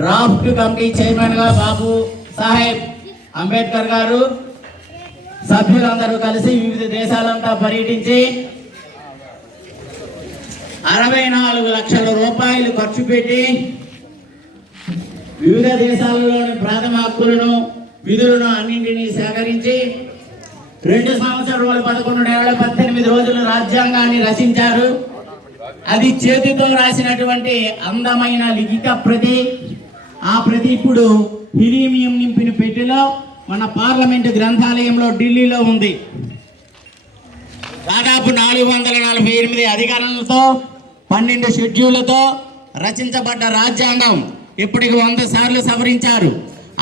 Draft committee chairman గా బాబు సాహెబ్ అంబేద్కర్ గారు సభ్యులందరూ కలిసి వివిధ దేశాలంతా పర్యటించి 64 లక్షల రూపాయలు ఖర్చు పెట్టి వివిధ దేశాలలోని ప్రాథమిక హక్కులను విధులను అన్నింటినీ సేకరించి 2 సంవత్సరాలు 11 నెలల 18 రోజులు రాజ్యాంగాన్ని రచించారు. అది చేతితో రాసినటువంటి అందమైన లిఖిత ప్రతి. ఆ ప్రతి ఇప్పుడు హీలియం నింపిన పెట్టెలో మన పార్లమెంటు గ్రంథాలయంలో ఢిల్లీలో ఉంది. దాదాపు 448 అధికారాలతో 12 షెడ్యూళ్లతో రచించబడ్డ రాజ్యాంగం ఇప్పటికి 100 సార్లు సవరించారు.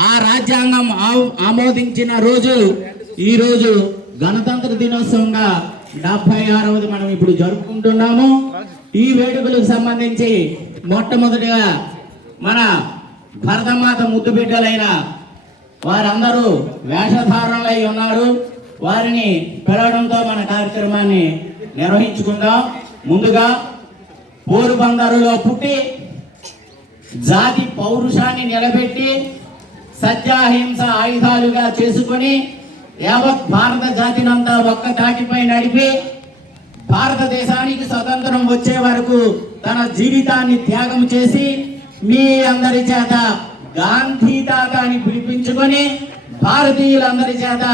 ఆ రాజ్యాంగం ఆమోదించిన రోజు ఈ రోజు గణతంత్ర దినోత్సవంగా 76వది మనం ఇప్పుడు జరుపుకుంటున్నాము. ఈ వేడుకలకు సంబంధించి మొట్టమొదటిగా మన భరతమాత ముద్దు బిడ్డలైన వారందరూ వేషధారణలై ఉన్నారు. వారిని పిలవడంతో మన కార్యక్రమాన్ని నిర్వహించుకుందాం. ముందుగా పోరుబందరులో పుట్టి జాతి పౌరుషాన్ని నిలబెట్టి సత్యాహింస ఆయుధాలుగా చేసుకొని యావత్ భారత జాతినంతా ఒక్క తాటిపై నడిపి భారతదేశానికి స్వతంత్రం వచ్చే వరకు తన జీవితాన్ని త్యాగం చేసి మీ అందరి చేత గాంధీ తాత అని పిలిపించుకొని భారతీయులందరి చేత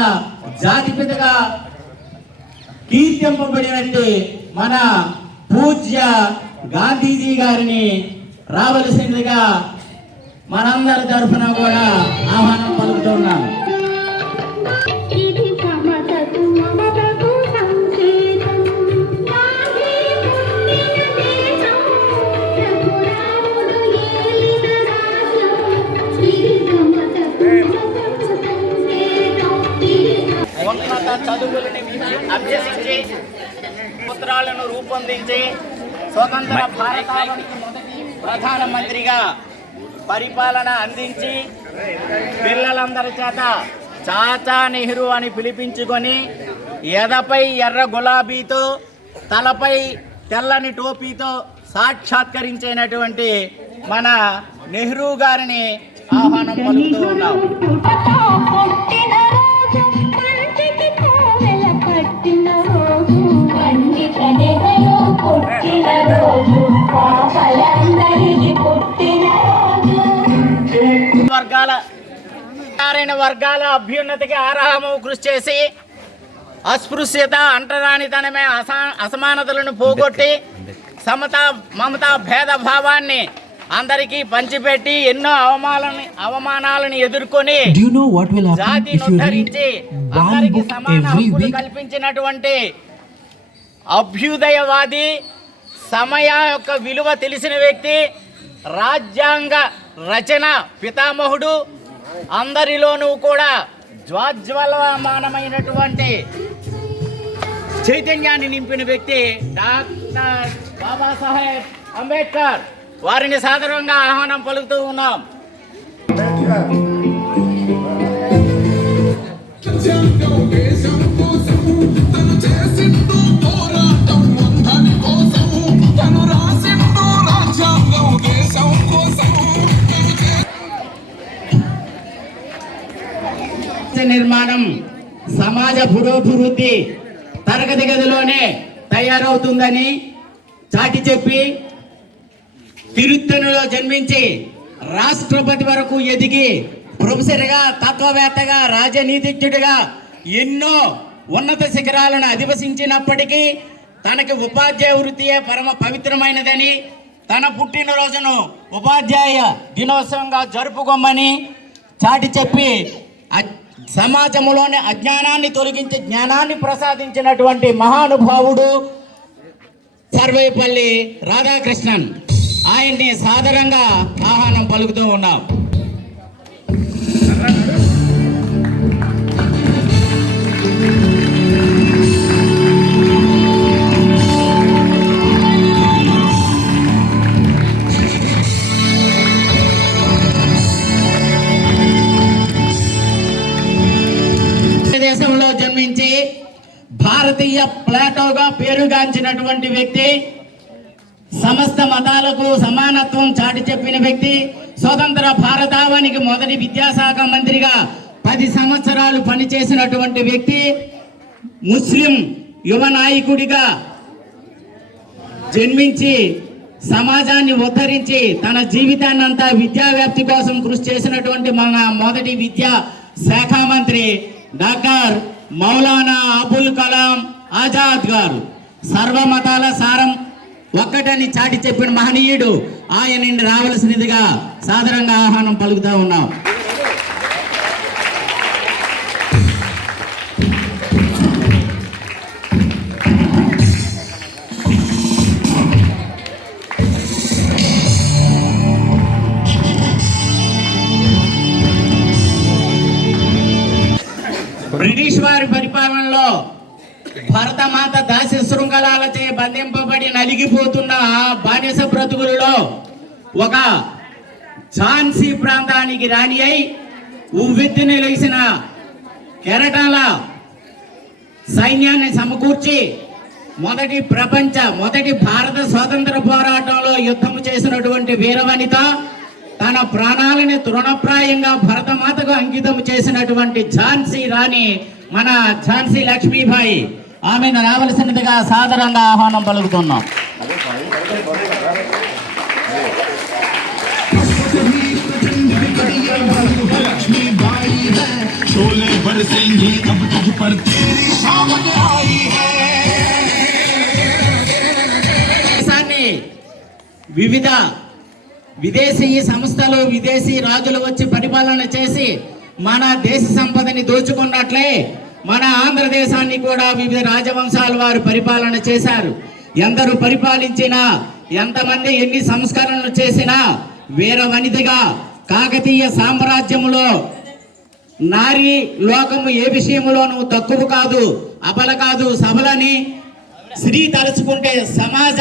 జాతిపితగా కీర్తింపబడినట్టు మన పూజ్య గాంధీజీ గారిని రావలసిందిగా మనందరి తరఫున కూడా ఆహ్వానం పలుకుతున్నాం. ఉన్నత చదువులని అభ్యసించి పుత్రాలను రూపొందించి స్వతంత్ర భారతావనికి మొదటి ప్రధానమంత్రిగా పరిపాలన అందించి పిల్లలందరి చేత చాచా నెహ్రూ అని పిలిపించుకొని ఎదపై ఎర్ర గులాబీతో తలపై తెల్లని టోపీతో సాక్షాత్కరించినటువంటి మన నెహ్రూ గారిని ఆహ్వానం పలుకుతూ ఉన్నాం. వర్గాల అభ్యున్నతికి ఆరాహము కృషి చేసి అస్పృశ్యత అంటరానితనమే అసమానతలను పోగొట్టి సమత మమత భేదభావాన్ని అందరికీ పంచిపెట్టి ఎన్నో అవమానాలను ఎదుర్కొని జాతిని ఉద్ధరించి అందరికీ సమాన హక్కులు కల్పించినటువంటి అభ్యుదయవాది, సమయ యొక్క విలువ తెలిసిన వ్యక్తి, రాజ్యాంగ రచన పితామహుడు, అందరిలోనూ కూడా జ్వాజ్వలమానమైనటువంటి చైతన్యాన్ని నింపిన వ్యక్తి డాక్టర్ బాబాసాహెబ్ అంబేద్కర్. వారిని సాదరంగా ఆహ్వానం పలుకుతూ ఉన్నాం. నిర్మాణం సమాజ పురోభివృద్ధి తరగతి గదిలోనే తయారవుతుందని చాటి చెప్పి తిరుత్తణిలో జన్మించి రాష్ట్రపతి వరకు ఎదిగి ప్రొఫెసర్గా, తత్వవేత్తగా, రాజనీతిజ్ఞుడిగా ఎన్నో ఉన్నత శిఖరాలను అధివసించినప్పటికీ తనకి ఉపాధ్యాయ వృత్తియే పరమ పవిత్రమైనదని, తన పుట్టినరోజును ఉపాధ్యాయ దినోత్సవంగా జరుపుకోమని చాటి చెప్పి సమాజంలోని అజ్ఞానాన్ని తొలగించి జ్ఞానాన్ని ప్రసాదించినటువంటి మహానుభావుడు సర్వేపల్లి రాధాకృష్ణన్. ఆయన్ని సాదరంగా ఆహ్వానం పలుకుతూ ఉన్నాం. దేశంలో జన్మించి భారతీయ ప్లాటోగా పేరుగాంచినటువంటి వ్యక్తి, సమస్త మతాలకు సమానత్వం చాటి చెప్పిన వ్యక్తి, స్వతంత్ర భారతావనికి మొదటి విద్యాశాఖ మంత్రిగా 10 సంవత్సరాలు పనిచేసినటువంటి వ్యక్తి, ముస్లిం యువ నాయకుడిగా జన్మించి సమాజాన్ని ఉద్ధరించి తన జీవితాన్నంతా విద్యా వ్యాప్తి కోసం కృషి చేసినటువంటి మన మొదటి విద్యా శాఖ మంత్రి డాక్టర్ మౌలానా అబుల్ కలాం ఆజాద్ గారు. సర్వమతాల సారం ఒక్కటని చాటి చెప్పిన మహనీయుడు ఆయనని రావలసినదిగా సాదరంగా ఆహ్వానం పలుకుతా ఉన్నాం. బ్రిటిష్ వారి పరిపాలనలో భరతమాత దాస్య శృంఖలాలచే బంధింపబడి నలిగిపోతున్న బానిస బ్రతుకులలో ఒక ఝాన్సీ ప్రాంతానికి రాణి అయి ఉవ్వెత్తి నిలిచిన కెరటాల సైన్యాన్ని సమకూర్చి మొదటి భారత స్వాతంత్ర పోరాటంలో యుద్ధం చేసినటువంటి వీరవనిత, తన ప్రాణాలని తృణప్రాయంగా భరతమాతకు అంకితం చేసినటువంటి ఝాన్సీ రాణి మన ఝాన్సీ లక్ష్మీబాయి. ఆమెను రావలసినదిగా సాదరంగా ఆహ్వానం పలుకుతున్నాం. దేశాన్ని వివిధ విదేశీ సంస్థలు, విదేశీ రాజులు వచ్చి పరిపాలన చేసి మన దేశ సంపదని దోచుకున్నట్లే మన ఆంధ్రదేశాన్ని కూడా వివిధ రాజవంశాల వారు పరిపాలన చేశారు. ఎందరు పరిపాలించినా, ఎంతమంది ఎన్ని సంస్కరణలు చేసినా వీర వనితగా కాకతీయ సామ్రాజ్యములో నారీ లోకము ఏ విషయంలోనూ తక్కువ కాదు, అబల కాదు, సబలని స్త్రీ తలుచుకుంటే సమాజ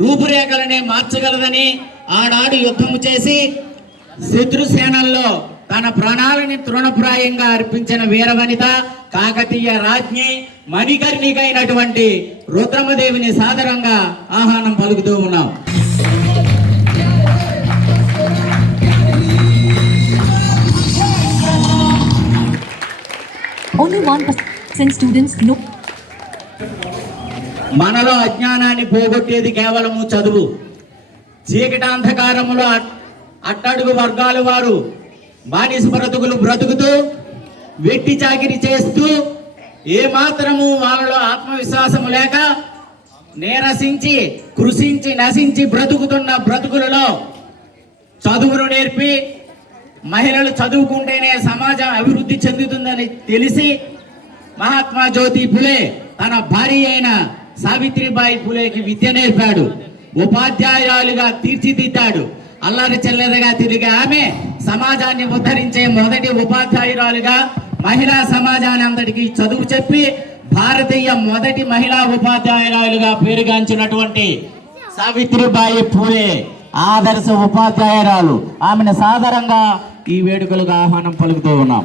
రూపురేఖలనే మార్చగలదని ఆనాడు యుద్ధము చేసి శత్రుసేనల్లో తన ప్రాణాలని తృణప్రాయంగా అర్పించిన వీరవనిత, కాకతీయ రాజ్ఞి, మణికర్ణికైనటువంటి రుద్రమదేవిని సాదరంగా ఆహ్వానం పలుకుతూ ఉన్నాం. Only 1% students know. మనలో అజ్ఞానాన్ని పోగొట్టేది కేవలము చదువు. చీకటాంధకారములో అట్టడుగు వర్గాల వారు బానిస బ్రతుకులు బ్రతుకుతూ వెట్టి చాకిరి చేస్తూ ఏమాత్రము వాళ్ళలో ఆత్మవిశ్వాసము లేక నీరసించి కృషించి నశించి బ్రతుకుతున్న బ్రతుకులలో చదువును నేర్పి మహిళలు చదువుకుంటేనే సమాజం అభివృద్ధి చెందుతుందని తెలిసి మహాత్మా జ్యోతి ఫులే తన భార్య అయిన సావిత్రిబాయి ఫులేకి విద్య నేర్పాడు. ఉపాధ్యాయులుగా తీర్చిదిద్దాడు. అల్లరి చెల్లెరగా తిరిగి ఆమె సమాజాన్ని ఉద్ధరించే మొదటి ఉపాధ్యాయురాలుగా మహిళా సమాజాన్ని అందరికీ చదువు చెప్పి భారతీయ మొదటి మహిళా ఉపాధ్యాయురాలుగా పేరుగాంచినటువంటి సావిత్రిబాయి ఫులే ఆదర్శ ఉపాధ్యాయురాలు. ఆమెను సాదరంగా ఈ వేడుకలకు ఆహ్వానం పలుకుతూ ఉన్నాం.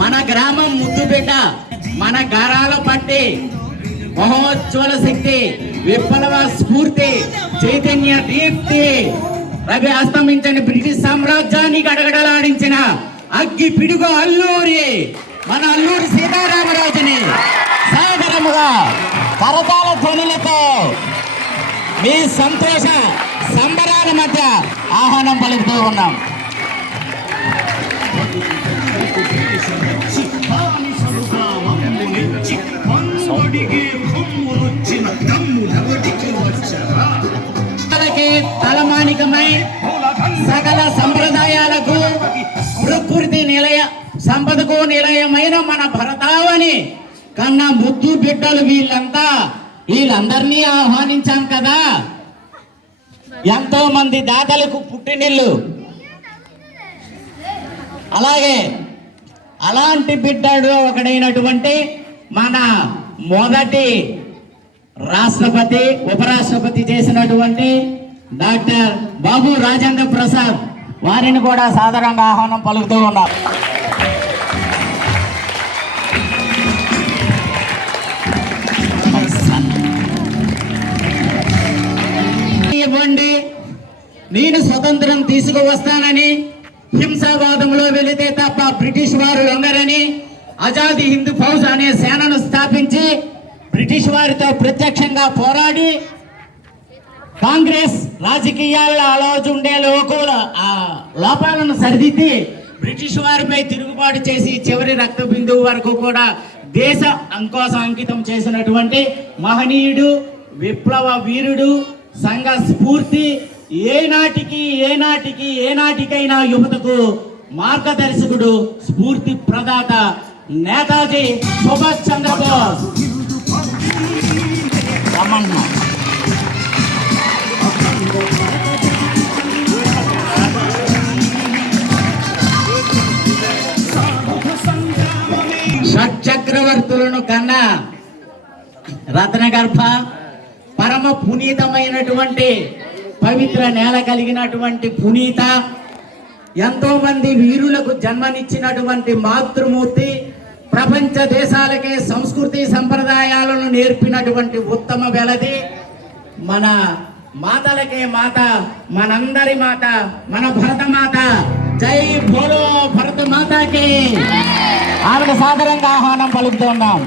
మన గ్రామం ముద్దుబిడ్డ, మన గారాల పట్టి, మహోజ్వల శక్తి, విప్లవ స్ఫూర్తి, చైతన్య దీప్తి, రవి అస్తమించని బ్రిటిష్ సామ్రాజ్యాన్ని గడగడలాడించిన అగ్గి పిడుగు అల్లూరి మన అల్లూరి సీతారామరాజుని సాదరముగా కరతాళ ధ్వనులతో మీ సంతోష సంబరాల మధ్య ఆహ్వానం పలుకుతూ ఉన్నాం. తలమానికమై సకల సంప్రదాయాలకు ప్రకృతి నిలయ సంపదకు నిలయమైన మన భరతావని కన్నా ముద్దు బిడ్డలు వీళ్ళందరినీ ఆహ్వానించాం కదా. ఎంతో మంది దాతలకు పుట్టినిల్లు. అలాంటి బిడ్డడు ఒకడైనటువంటి మన మొదటి రాష్ట్రపతి, ఉపరాష్ట్రపతి చేసినటువంటి డాక్టర్ బాబు రాజేంద్ర ప్రసాద్ వారిని కూడా సాదరంగా ఆహ్వానం పలుకుతూ ఉన్నారు. ఇవ్వండి, నేను స్వతంత్రం తీసుకువస్తానని, హింసావాదంలో వెళితే తప్ప బ్రిటిష్ వారు లొంగరని ఆజాదీ హింద్ ఫౌజ్ అనే సేనను స్థాపించి బ్రిటిష్ వారితో ప్రత్యక్షంగా పోరాడి కాంగ్రెస్ రాజకీయాల్లో ఆలోచన ఉండే లోపాలను సరిదిద్ది బ్రిటిష్ వారిపై తిరుగుబాటు చేసి చివరి రక్త బిందువు వరకు కూడా దేశం కోసం అంకితం చేసినటువంటి మహనీయుడు, విప్లవ వీరుడు, సంఘ స్ఫూర్తి, ఏనాటికైనా యువతకు మార్గదర్శకుడు, స్ఫూర్తి ప్రదాత నేతాజీ సుభాష్ చంద్రబోస్. రమణ షట్చక్రవర్తులను కన్నా రత్నగర్భ, పరమ పునీతమైనటువంటి పవిత్ర నేల కలిగినటువంటి పునీత, ఎంతో మంది వీరులకు జన్మనిచ్చినటువంటి మాతృమూర్తి, ప్రపంచ దేశాలకే సంస్కృతి సంప్రదాయాలను నేర్పినటువంటి ఉత్తమ వెలది, మన మాతలకే మాత, మనందరి మాత, మన భరత మాత. జై భోలో భరత మాతాకి. ఆమెకు సాదరంగా ఆహ్వానం పలుకుతున్నాం.